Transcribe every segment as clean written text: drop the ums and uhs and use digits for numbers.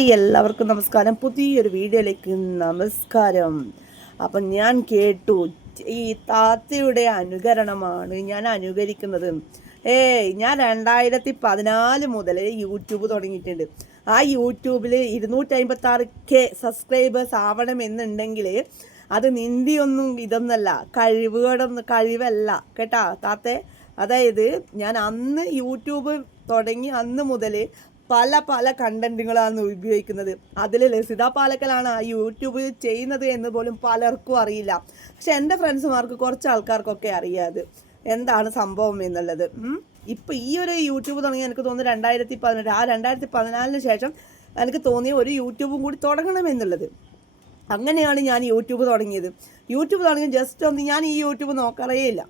എല്ലാവർക്കും നമസ്കാരം. പുതിയൊരു വീഡിയോയിലേക്ക് നമസ്കാരം. അപ്പം ഞാൻ കേട്ടു ഈ താത്തയുടെ അനുകരണമാണ് ഞാൻ അനുകരിക്കുന്നത്. ഞാൻ 2014 മുതൽ യൂട്യൂബ് തുടങ്ങിയിട്ടുണ്ട്. ആ യൂട്യൂബിൽ 256K സബ്സ്ക്രൈബേഴ്സ് ആവണമെന്നുണ്ടെങ്കിൽ അത് നിന്ദിയൊന്നും ഇതൊന്നല്ല, കഴിവല്ല കേട്ടാ താത്തേ. അതായത് ഞാൻ അന്ന് യൂട്യൂബ് തുടങ്ങി അന്ന് മുതൽ പല കണ്ടന്റുകളാണ് ഉപയോഗിക്കുന്നത്. അതിൽ ലസിത പാലക്കലാണ് ആ യൂട്യൂബ് ചെയ്യുന്നത് എന്ന് പോലും പലർക്കും അറിയില്ല. പക്ഷെ എൻ്റെ ഫ്രണ്ട്സുമാർക്ക് കുറച്ച് ആൾക്കാർക്കൊക്കെ അറിയാതെ എന്താണ് സംഭവം എന്നുള്ളത്. ഇപ്പം ഈ ഒരു യൂട്യൂബ് തുടങ്ങി എനിക്ക് തോന്നുന്നു 2018. ആ 2014 ശേഷം എനിക്ക് തോന്നിയ ഒരു യൂട്യൂബും കൂടി തുടങ്ങണമെന്നുള്ളത്. അങ്ങനെയാണ് ഞാൻ യൂട്യൂബ് തുടങ്ങിയത്. യൂട്യൂബ് തുടങ്ങി ജസ്റ്റ് ഒന്ന് ഞാൻ ഈ യൂട്യൂബ് നോക്കാറേ ഇല്ല.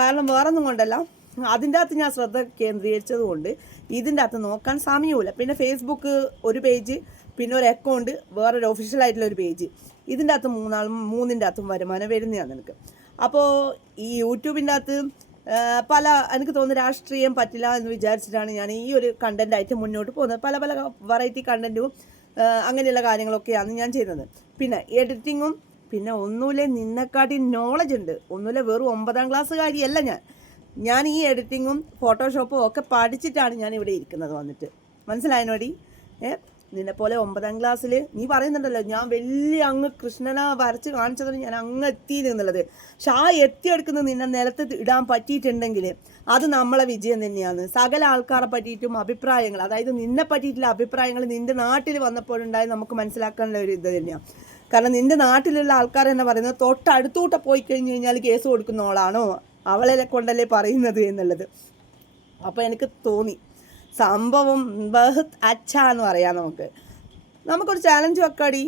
കാരണം വേറൊന്നും കൊണ്ടല്ല, അതിൻ്റെ അകത്ത് ഞാൻ ശ്രദ്ധ കേന്ദ്രീകരിച്ചത് കൊണ്ട് ഇതിൻ്റെ അകത്ത് നോക്കാൻ സമയമില്ല. പിന്നെ ഫേസ്ബുക്ക് ഒരു പേജ്, പിന്നെ ഒരു അക്കൗണ്ട്, വേറൊരു ഒഫീഷ്യലായിട്ടുള്ള ഒരു പേജ്. ഇതിൻ്റെ അകത്ത് മൂന്നിൻ്റെ അകത്തും വരുമാനം വരുന്നതാണ് എനിക്ക്. അപ്പോൾ ഈ യൂട്യൂബിൻ്റെ അകത്ത് എനിക്ക് തോന്നുന്നു രാഷ്ട്രീയം പറ്റില്ല എന്ന് വിചാരിച്ചിട്ടാണ് ഞാൻ ഈ ഒരു കണ്ടൻ്റായിട്ട് മുന്നോട്ട് പോകുന്നത്. പല വെറൈറ്റി കണ്ടൻറ്റും അങ്ങനെയുള്ള കാര്യങ്ങളൊക്കെയാണ് ഞാൻ ചെയ്യുന്നത്. പിന്നെ എഡിറ്റിങ്ങും, പിന്നെ ഒന്നുമില്ല നിന്നെക്കാട്ടി നോളജ് ഉണ്ട്. ഒന്നുമില്ല വെറും 9ാം ക്ലാസ്സുകാരിയല്ല ഞാൻ ഈ എഡിറ്റിങ്ങും ഫോട്ടോഷോപ്പും ഒക്കെ പഠിച്ചിട്ടാണ് ഞാൻ ഇവിടെ ഇരിക്കുന്നത്. വന്നിട്ട് മനസ്സിലായനോടി. നിന്നെപ്പോലെ 9ാം ക്ലാസ്സിൽ നീ പറയുന്നുണ്ടല്ലോ ഞാൻ വലിയ അങ്ങ് കൃഷ്ണനെ വരച്ച് കാണിച്ചതിന് ഞാൻ അങ്ങ് എത്തിയെന്നുള്ളത്. പക്ഷെ ആ എത്തിയെടുക്കുന്നത് നിന്നെ നിലത്ത് ഇടാൻ പറ്റിയിട്ടുണ്ടെങ്കിൽ അത് നമ്മളെ വിജയം തന്നെയാണ്. സകല ആൾക്കാരെ പറ്റിയിട്ടും അഭിപ്രായങ്ങൾ, അതായത് നിന്നെ പറ്റിയിട്ടുള്ള അഭിപ്രായങ്ങൾ നിൻ്റെ നാട്ടിൽ വന്നപ്പോഴുണ്ടായി നമുക്ക് മനസ്സിലാക്കാനുള്ള ഒരു ഇത് തന്നെയാണ്. കാരണം നിൻ്റെ നാട്ടിലുള്ള ആൾക്കാർ തന്നെ പറയുന്നത് തൊട്ടടുത്തൂട്ട് പോയി കഴിഞ്ഞ് കഴിഞ്ഞാൽ കേസ് കൊടുക്കുന്നോളാണോ അവളെ കൊണ്ടല്ലേ പറയുന്നത് എന്നുള്ളത്. അപ്പോൾ എനിക്ക് തോന്നി സംഭവം ബഹുത് അച്ഛാ എന്ന് പറയാം. നമുക്കൊരു ചാലഞ്ച് വെക്കാടി.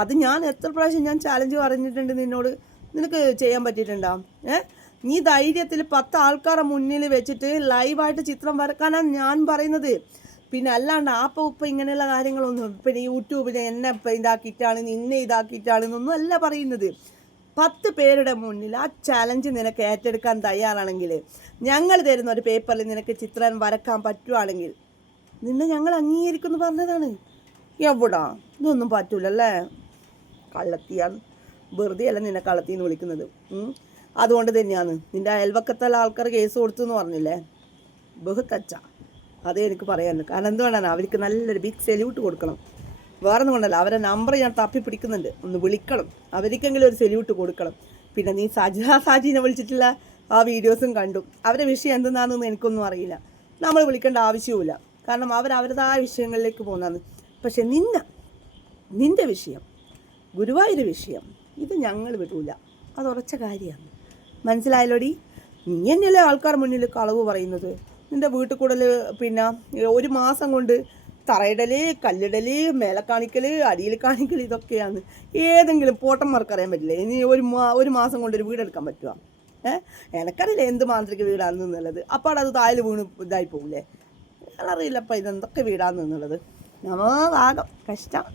അത് ഞാൻ എത്ര പ്രാവശ്യം ഞാൻ ചാലഞ്ച് പറഞ്ഞിട്ടുണ്ട് നിന്നോട്. നിനക്ക് ചെയ്യാൻ പറ്റിയിട്ടുണ്ടോ? നീ ധൈര്യത്തിൽ 10 ആൾക്കാരെ മുന്നിൽ വെച്ചിട്ട് ലൈവായിട്ട് ചിത്രം വരക്കാനാണ് ഞാൻ പറയുന്നത്. പിന്നെ അല്ലാണ്ട് ഉപ്പ ഇങ്ങനെയുള്ള കാര്യങ്ങളൊന്നും പിന്നെ യൂട്യൂബിൽ എന്നെ ഇതാക്കിയിട്ടാണ് നിന്നെ ഇതാക്കിയിട്ടാണെന്നൊന്നും അല്ല പറയുന്നത്. 10 പേരുടെ മുന്നിൽ ആ ചാലഞ്ച് നിനക്ക് ഏറ്റെടുക്കാൻ തയ്യാറാണെങ്കിൽ, ഞങ്ങൾ തരുന്ന ഒരു പേപ്പറിൽ നിനക്ക് ചിത്രം വരക്കാൻ പറ്റുവാണെങ്കിൽ നിന്നെ ഞങ്ങൾ അംഗീകരിക്കുമെന്ന് പറഞ്ഞതാണ്. എവിടാ ഇതൊന്നും പറ്റൂലല്ലേ? കള്ളത്തിയാണ്. വെറുതെ അല്ല നിന്നെ കള്ളത്തിന്ന് വിളിക്കുന്നത്. അതുകൊണ്ട് തന്നെയാണ് നിൻ്റെ അയൽവക്കത്തുള്ള ആൾക്കാർ കേസ് കൊടുത്തു എന്ന് പറഞ്ഞില്ലേ, ബഹുത്തച്ച. അതേ എനിക്ക് പറയാനുള്ളൂ. കാരണം എന്തുകൊണ്ടാണ് അവർക്ക് നല്ലൊരു ബിഗ് സെല്യൂട്ട് കൊടുക്കണം. വേറൊന്നും കൊണ്ടല്ല, അവരെ നമ്പർ ഞാൻ തപ്പി പിടിക്കുന്നുണ്ട്. ഒന്ന് വിളിക്കണം, അവർക്കെങ്കിലും ഒരു സെല്യൂട്ട് കൊടുക്കണം. പിന്നെ നീ സാജിനെ വിളിച്ചിട്ടുള്ള ആ വീഡിയോസും കണ്ടു. അവരുടെ വിഷയം എന്തെന്നാണെന്ന് എനിക്കൊന്നും അറിയില്ല. നമ്മൾ വിളിക്കേണ്ട ആവശ്യവുമില്ല. കാരണം അവരവരുടേതായ വിഷയങ്ങളിലേക്ക് പോകുന്നതാണ്. പക്ഷെ നിൻ്റെ വിഷയം, ഗുരുവായൂർ വിഷയം, ഇത് ഞങ്ങൾ വിടൂല. അത് ഉറച്ച കാര്യമാണ്. മനസ്സിലായല്ലോടി? നീ തന്നെയല്ലേ ആൾക്കാർ മുന്നിൽ കളവ് പറയുന്നത്. നിൻ്റെ വീട്ടിൽ കൂടൽ പിന്നെ 1 മാസം കൊണ്ട് തറയിടൽ, കല്ലിടൽ, മേലെ കാണിക്കൽ, അടിയിൽ കാണിക്കൽ, ഇതൊക്കെയാണ്. ഏതെങ്കിലും പോട്ടന്മാർക്ക് അറിയാൻ പറ്റില്ലേ ഇനി ഒരു മാസം കൊണ്ട് ഒരു വീടെടുക്കാൻ പറ്റുക? എനിക്കറിയില്ല എന്ത് മാന്ത്രിക വീടാണെന്നുള്ളത്. അപ്പോൾ അത് താഴെ വീണ് ഇതായി പോകില്ലേ? അറിയില്ലപ്പം ഇതെന്തൊക്കെ വീടാണെന്നുള്ളത്. ആകം കഷ്ടം.